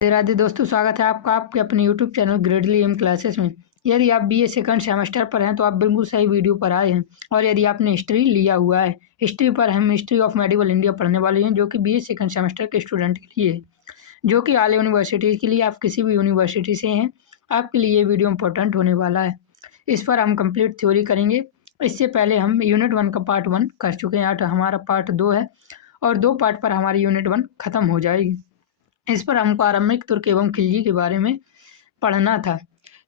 राधे राधे दोस्तों, स्वागत है आपका आपके अपने YouTube चैनल ग्रेडली एम क्लासेस में। यदि आप बीए सेकंड सेमेस्टर पर हैं तो आप बिल्कुल सही वीडियो पर आए हैं। और यदि आपने हिस्ट्री लिया हुआ है, हिस्ट्री पर हम हिस्ट्री ऑफ मेडिवल इंडिया पढ़ने वाले हैं, जो कि बीए सेकंड सेमेस्टर के स्टूडेंट के लिए है, जो कि ऑल यूनिवर्सिटीज़ के लिए, आप किसी भी यूनिवर्सिटी से हैं, आपके लिए ये वीडियो इंपॉर्टेंट होने वाला है। इस पर हम कंप्लीट थ्योरी करेंगे। इससे पहले हम यूनिट 1 का पार्ट 1 कर चुके हैं। आज हमारा पार्ट 2 है और 2 पार्ट पर हमारी यूनिट 1 खत्म हो जाएगी। इस पर हमको आरंभिक तुर्क एवं खिलजी के बारे में पढ़ना था।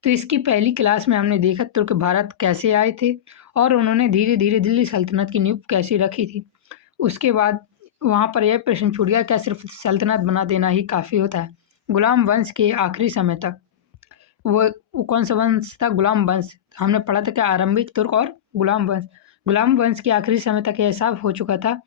तो इसकी पहली क्लास में हमने देखा तुर्क भारत कैसे आए थे और उन्होंने धीरे धीरे दिल्ली सल्तनत की नींव कैसे रखी थी। उसके बाद वहाँ पर यह प्रश्न छूट गया, क्या सिर्फ सल्तनत बना देना ही काफ़ी होता है। गुलाम वंश के आखिरी समय तक वो कौन सा वंश था? गुलाम वंश। हमने पढ़ा था कि आरंभिक तुर्क और गुलाम वंश के आखिरी समय तक यह साफ हो चुका था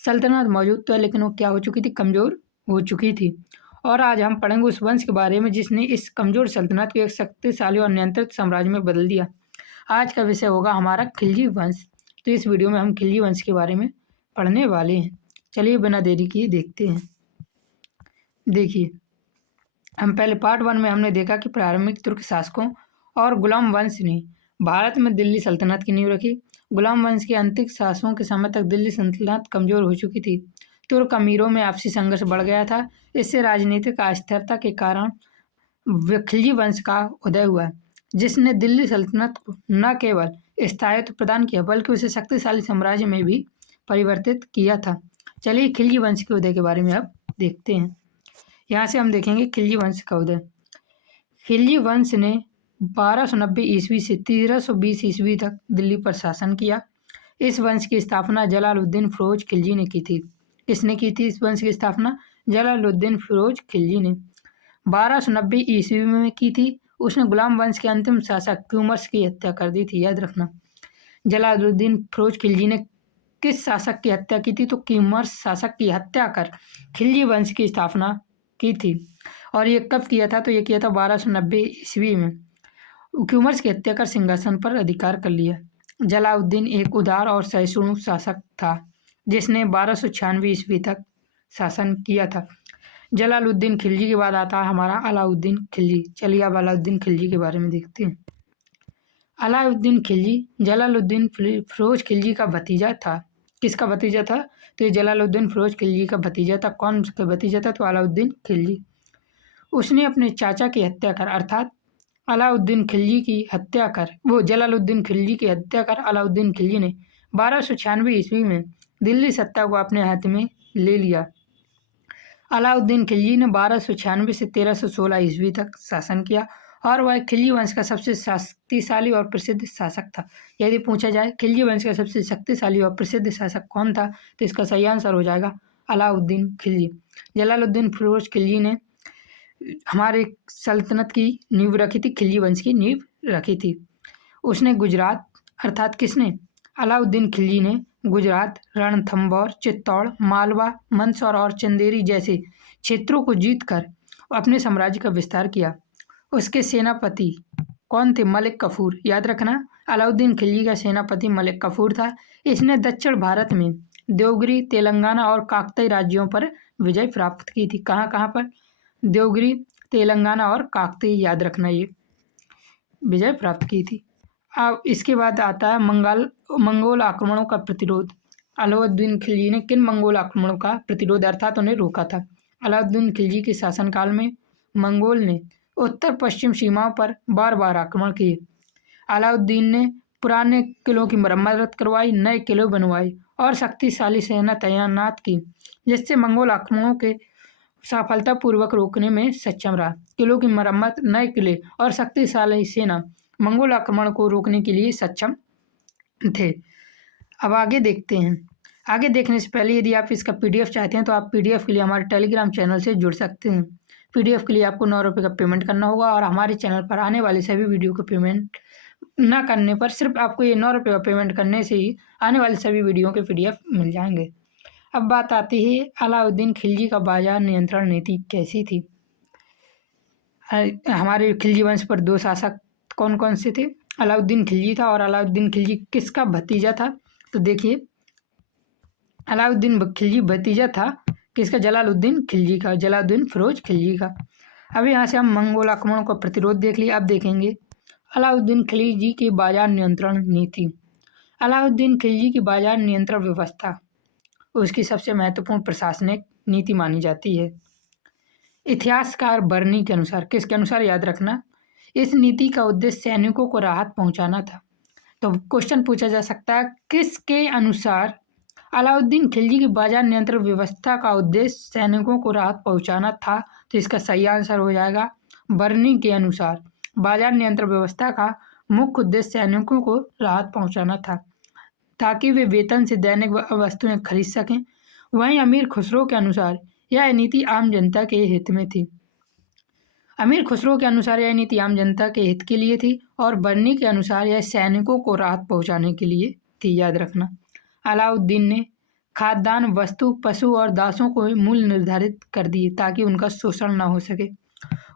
सल्तनत मौजूद तो है, लेकिन वो क्या हो चुकी थी? कमज़ोर हो चुकी थी। और आज हम पढ़ेंगे उस वंश के बारे में जिसने इस कमज़ोर सल्तनत को एक शक्तिशाली और नियंत्रित साम्राज्य में बदल दिया। आज का विषय होगा हमारा खिलजी वंश। तो इस वीडियो में हम खिलजी वंश के बारे में पढ़ने वाले हैं। चलिए बिना देरी किए देखते हैं। देखिए, हम पहले पार्ट 1 में हमने देखा कि प्रारंभिक तुर्क शासकों और गुलाम वंश ने भारत में दिल्ली सल्तनत की नींव रखी। गुलाम वंश के अंतिम शासकों के समय तक दिल्ली सल्तनत कमज़ोर हो चुकी थी। तुर्क अमीरों में आपसी संघर्ष बढ़ गया था। इससे राजनीतिक अस्थिरता के कारण खिलजी वंश का उदय हुआ, जिसने दिल्ली सल्तनत को न केवल स्थायित्व प्रदान किया बल्कि उसे शक्तिशाली साम्राज्य में भी परिवर्तित किया था। चलिए खिलजी वंश के उदय के बारे में अब देखते हैं। यहाँ से हम देखेंगे खिलजी वंश का उदय। खिलजी वंश ने 1290 ईस्वी से 1320 ईस्वी तक दिल्ली पर शासन किया। इस वंश की स्थापना जलालुद्दीन फिरोज खिलजी ने की थी। किसने की थी इस वंश की स्थापना? जलालुद्दीन फिरोज खिलजी ने 1290 ईस्वी में की थी। उसने गुलाम वंश के अंतिम शासक क्यूमर्स की हत्या कर दी थी। याद रखना, जलालुद्दीन फिरोज खिलजी ने किस शासक की हत्या की थी? तो क्यूमर्स शासक की हत्या कर खिलजी वंश की स्थापना की थी। और ये कब किया था? तो ये किया था 1290 ईस्वी में। क्यूमर्स की हत्या कर सिंहासन पर अधिकार कर लिया। जलालुद्दीन एक उदार और सहिष्णु शासक था जिसने 1296 ईस्वी तक शासन किया था। जलालुद्दीन खिलजी के बाद आता है हमारा अलाउद्दीन खिलजी। चलिए अब अलाउद्दीन खिलजी के बारे में देखते हैं। अलाउद्दीन खिलजी जलालुद्दीन फिरोज खिलजी का भतीजा था। किसका भतीजा था? तो ये जलालुद्दीन फिरोज खिलजी का भतीजा था। कौन उसका भतीजा था? तो अलाउद्दीन खिलजी। उसने अपने चाचा की हत्या कर अर्थात अलाउद्दीन खिलजी की हत्या कर जलालुद्दीन खिलजी की हत्या कर अलाउद्दीन खिलजी ने 1296 ईस्वी में दिल्ली सत्ता को अपने हाथ में ले लिया। अलाउद्दीन खिलजी ने 1296 से 1316 ईस्वी तक शासन किया और वह खिलजी वंश का सबसे शक्तिशाली और प्रसिद्ध शासक था। यदि पूछा जाए खिलजी वंश का सबसे शक्तिशाली और प्रसिद्ध शासक कौन था, तो इसका सही आंसर हो जाएगा अलाउद्दीन खिलजी। जलालुद्दीन फिरोज खिलजी ने हमारे सल्तनत की नींव रखी थी, खिलजी वंश की नींव रखी थी। उसने गुजरात अर्थात किसने? अलाउद्दीन खिलजी ने गुजरात, रणथंभौर, चित्तौड़, मालवा, मंदसौर और चंदेरी जैसे क्षेत्रों को जीतकर अपने साम्राज्य का विस्तार किया। उसके सेनापति कौन थे? मलिक कफूर। याद रखना, अलाउद्दीन खिलजी का सेनापति मलिक कफूर था। इसने दक्षिण भारत में देवगिरी, तेलंगाना और काकतीय राज्यों पर विजय प्राप्त की थी। कहाँ कहाँ पर? देवगिरी, तेलंगाना और काकतीय, याद रखना, ये विजय प्राप्त की थी। अब इसके बाद आता है मंगोल आक्रमणों का प्रतिरोध। अलाउद्दीन खिलजी ने किन मंगोल आक्रमणों का प्रतिरोध अर्थात उन्हें रोका था? अलाउद्दीन खिलजी के शासनकाल में मंगोल ने उत्तर पश्चिम सीमाओं पर बार बार आक्रमण किए। अलाउद्दीन ने पुराने किलों की मरम्मत करवाई, नए किले बनवाए और शक्तिशाली सेना तैनात की, जिससे मंगोल आक्रमणों के सफलतापूर्वक रोकने में सक्षम रहा। किलों की मरम्मत, नए किले और शक्तिशाली सेना मंगोल आक्रमण को रोकने के लिए सक्षम थे। अब आगे देखते हैं। आगे देखने से पहले यदि आप इसका पीडीएफ चाहते हैं तो आप पीडीएफ के लिए हमारे टेलीग्राम चैनल से जुड़ सकते हैं। पीडीएफ के लिए आपको 9 रुपये का पेमेंट करना होगा और हमारे चैनल पर आने वाले सभी वीडियो का पेमेंट न करने पर सिर्फ आपको ये 9 रुपये का पेमेंट करने से ही आने वाले सभी वीडियो के पीडीएफ मिल जाएंगे। अब बात आती है अलाउद्दीन खिलजी का बाजार नियंत्रण नीति कैसी थी। हमारे खिलजी वंश पर 2 शासक कौन कौन से थे? अलाउद्दीन खिलजी था और अलाउद्दीन खिलजी किसका भतीजा था? तो देखिए, अलाउद्दीन खिलजी भतीजा था किसका? जलालुद्दीन खिलजी का, जलालुद्दीन फिरोज खिलजी का। अब यहाँ से हम मंगोल आक्रमण का प्रतिरोध देख लिया। अब देखेंगे अलाउद्दीन खिलजी की बाजार नियंत्रण नीति। अलाउद्दीन खिलजी की बाजार नियंत्रण व्यवस्था उसकी सबसे महत्वपूर्ण प्रशासनिक नीति मानी जाती है। इतिहासकार बर्नी के अनुसार, किसके अनुसार याद रखना, इस नीति का उद्देश्य सैनिकों को राहत पहुंचाना था। तो क्वेश्चन पूछा जा सकता है किसके अनुसार अलाउद्दीन खिलजी की बाजार नियंत्रण व्यवस्था का उद्देश्य सैनिकों को राहत पहुंचाना था। तो इसका सही आंसर हो जाएगा बर्नी के अनुसार बाजार नियंत्रण व्यवस्था का मुख्य उद्देश्य सैनिकों को राहत पहुंचाना था ताकि वे वेतन से दैनिक वस्तुएं खरीद सकें। वहीं अमीर खुसरो के अनुसार यह नीति आम जनता के हित में थी। अमीर खुसरो के अनुसार यह नीति आम जनता के हित के लिए थी और बर्नी के अनुसार यह सैनिकों को राहत पहुंचाने के लिए थी। याद रखना, अलाउद्दीन ने खाद्यान्न, वस्तु, पशु और दासों को मूल्य निर्धारित कर दिए ताकि उनका शोषण न हो सके।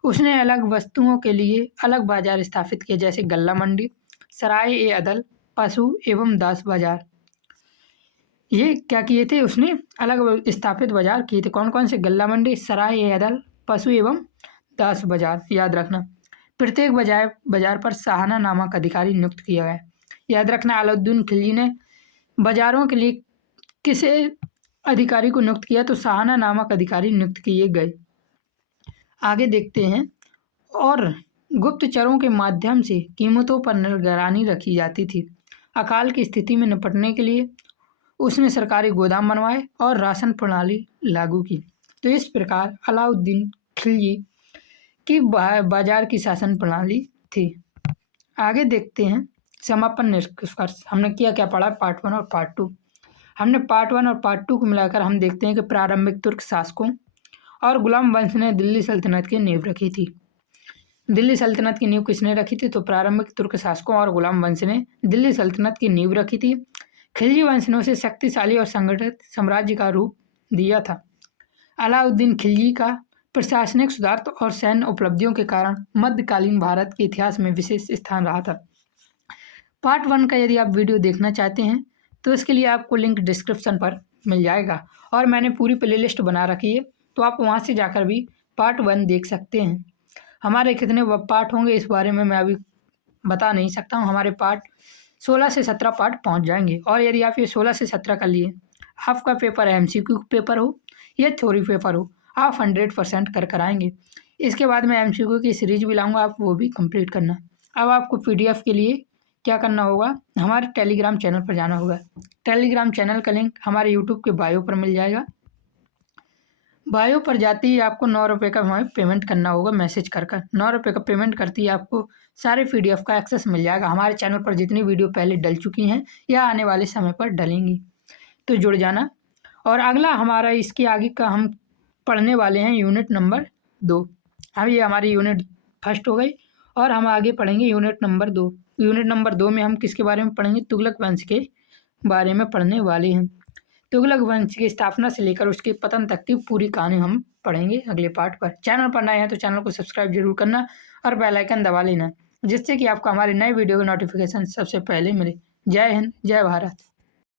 उसने अलग वस्तुओं के लिए अलग बाजार स्थापित किए जैसे गल्ला मंडी, सराय ए अदल, पशु एवं दास बाजार। ये क्या किए थे, उसने अलग स्थापित बाजार किए थे। कौन कौन से? गल्ला मंडी, सराय ए अदल, पशु एवं दास बाजार। याद रखना, प्रत्येक बाजार पर शाहना नामक अधिकारी नियुक्त किया गया। याद रखना, अलाउद्दीन खिलजी ने बाजारों के लिए किस अधिकारी को नियुक्त किया? तो शाहना नामक अधिकारी नियुक्त किए गए। आगे देखते हैं। और गुप्तचरों के माध्यम से कीमतों पर निगरानी रखी जाती थी। अकाल की स्थिति में निपटने के लिए उसने सरकारी गोदाम बनवाए और राशन प्रणाली लागू की। तो इस प्रकार अलाउद्दीन खिलजी की बाजार की शासन प्रणाली थी। आगे देखते हैं समापन निष्कर्ष। हमने क्या पढ़ा पार्ट 1 और पार्ट 2। हमने पार्ट 1 और पार्ट 2 को मिलाकर हम देखते हैं कि प्रारंभिक तुर्क शासकों और गुलाम वंश ने दिल्ली सल्तनत की नींव रखी थी। दिल्ली सल्तनत की नींव किसने रखी थी? तो प्रारंभिक तुर्क शासकों और गुलाम वंश ने दिल्ली सल्तनत की नींव रखी थी। खिलजी वंश ने उसे शक्तिशाली और संगठित साम्राज्य का रूप दिया था। अलाउद्दीन खिलजी का प्रशासनिक सुधार और सैन्य उपलब्धियों के कारण मध्यकालीन भारत के इतिहास में विशेष स्थान रहा था। पार्ट 1 का यदि आप वीडियो देखना चाहते हैं तो इसके लिए आपको लिंक डिस्क्रिप्शन पर मिल जाएगा और मैंने पूरी प्लेलिस्ट बना रखी है, तो आप वहां से जाकर भी पार्ट 1 देख सकते हैं। हमारे कितने पार्ट होंगे इस बारे में मैं अभी बता नहीं सकता हूँ। हमारे पार्ट 16 से 17 पार्ट पहुँच जाएंगे। और यदि आप ये 16 से 17 कर लिए, आपका पेपर MCQ पेपर हो या थ्योरी पेपर हो, आप 100% कर आएंगे। इसके बाद मैं MCQ की सीरीज भी लाऊंगा, आप वो भी कंप्लीट करना। अब आपको PDF के लिए क्या करना होगा, हमारे टेलीग्राम चैनल पर जाना होगा। टेलीग्राम चैनल का लिंक हमारे यूट्यूब के बायो पर मिल जाएगा। बायो पर जाते ही आपको 9 रुपये का हमें पेमेंट करना होगा मैसेज कर 9 रुपये का पेमेंट करते ही आपको सारे PDF का एक्सेस मिल जाएगा। हमारे चैनल पर जितनी वीडियो पहले डल चुकी हैं या आने वाले समय पर डलेंगी, तो जुड़ जाना। और अगला हमारा इसके आगे का हम पढ़ने वाले हैं यूनिट नंबर 2। अब ये हमारी यूनिट फर्स्ट हो गई और हम आगे पढ़ेंगे यूनिट नंबर 2। यूनिट नंबर 2 में हम किसके बारे में पढ़ेंगे? तुगलक वंश के बारे में पढ़ने वाले हैं। तुगलक वंश की स्थापना से लेकर उसके पतन तक की पूरी कहानी हम पढ़ेंगे अगले पार्ट पर। चैनल पर नए हैं तो चैनल को सब्सक्राइब जरूर करना और बेल आइकन दबा लेना, जिससे कि आपको हमारे नए वीडियो के नोटिफिकेशन सबसे पहले मिले। जय हिंद, जय भारत।